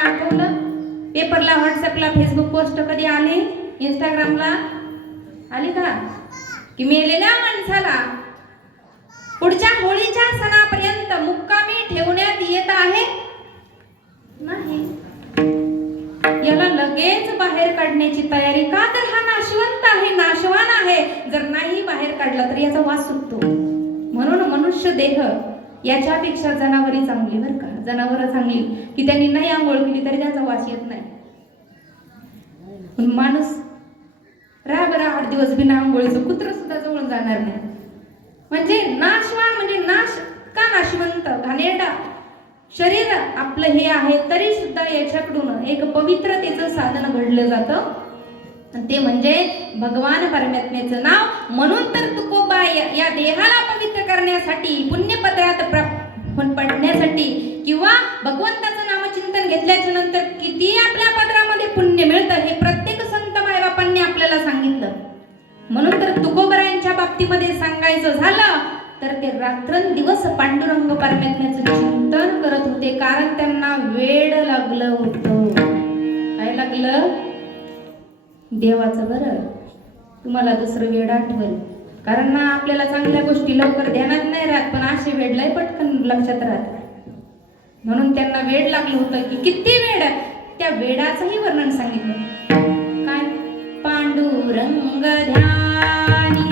आठवलं? पेपरला व्हॉट्सअपला फेसबुक पोस्ट कधी आले? इंस्टाग्रामला आली का? की मेलेल्या माणसाला पुढच्या होळीच्या सणापर्यंत मुक्कामी ठेवण्यात येत आहे? नाही. याला लगेच बाहेर काढण्याची तयारी का तर हा नाशवंत आहे नाशवान आहे? जर नाही बाहेर काढला तर याचा वास सुटतो. म्हणून मनुष्य देह याच्यापेक्षा जनावरे चांगली बरं का? जनावर चांगली. की त्यांनी नाही आंघोळ केली तरी त्याचा वास येत नाही. पण माणूस राहा बरं आठ दिवस बिना आंघोळीचं कुत्र सुद्धा जवळ जाणार नाही. म्हणजे नाशवान म्हणजे नाश का नाशवंत? घाणेरडा. शरीर आपलं हे आहे तरी सुद्धा याच्याकडून एक पवित्रतेचं साधन घडलं जातं. ते म्हणजे भगवान परमात्म्याचं नाव. म्हणून तर तुकोबा या या देहाला पवित्र करण्यास भगवंताचं नामचिंतन घेतल्याच्या नंतर किती आपल्या पत्रामध्ये पुण्य मिळतं हे प्रत्येक संत मायबापांनी आपल्याला सांगितलं. म्हणून तर तुकोबरायांच्या बाबतीमध्ये सांगायचं झालं तर ते रात्रंदिवस पांडुरंग परमात्म्याचं चिंतन करत होते कारण त्यांना वेड लागलं होतं. काय लागलं? देवाचं बरं. तुम्हाला दुसरं वेड आठवल. कारण ना आपल्याला चांगल्या गोष्टी लवकर ध्यानात नाही राहत पण असे वेळ लय पटकन लक्षात राहत म्हणून त्यांना वेड लागलं होतं की किती वेड त्या वेळाचंही वर्णन सांगितलं. काय? पांडुरंग ध्यानी.